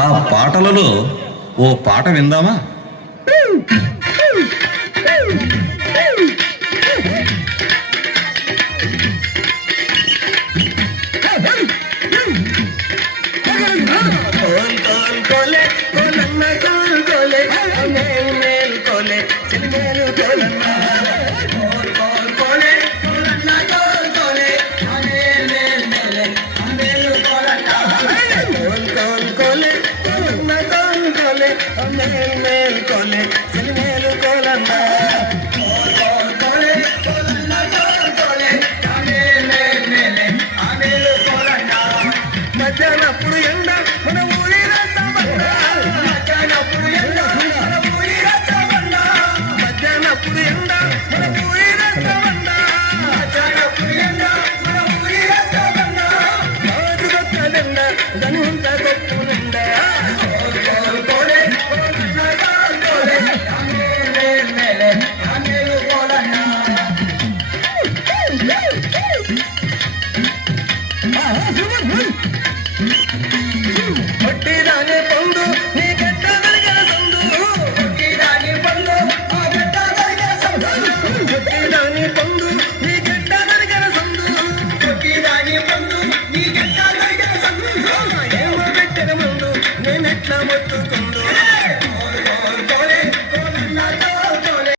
ఆ పాటలలో ఓ పాట విందామా? మధ్యాహ్నప్పుడు ఎండ మన ఊరి రచ్చబండ, మధ్యాహ్నప్పుడు ఎండ మన ఊరి రచ్చబండ, మధ్యాహ్నప్పుడు ఎండ మన ఊరి రచ్చబండ, మధ్యాహ్నప్పుడు ఎండ మన ఊరి రచ్చబండ, రోజు గొప్పదండ గనుంత గొప్పనండ పొట్టిదాని పండు నీ గడ్డ దొరికిన సందు, పొట్టిదాని పండు ఆ గడ్డ దొరికిన సందు, పొట్టిదాని పండు నీ గడ్డ దొరికిన సందు, పొట్టిదాని పండు నీ గడ్డ దొరికిన సందు, ఏమో పెట్టిన ముందు నేనెట్లా మొత్తుకున్నా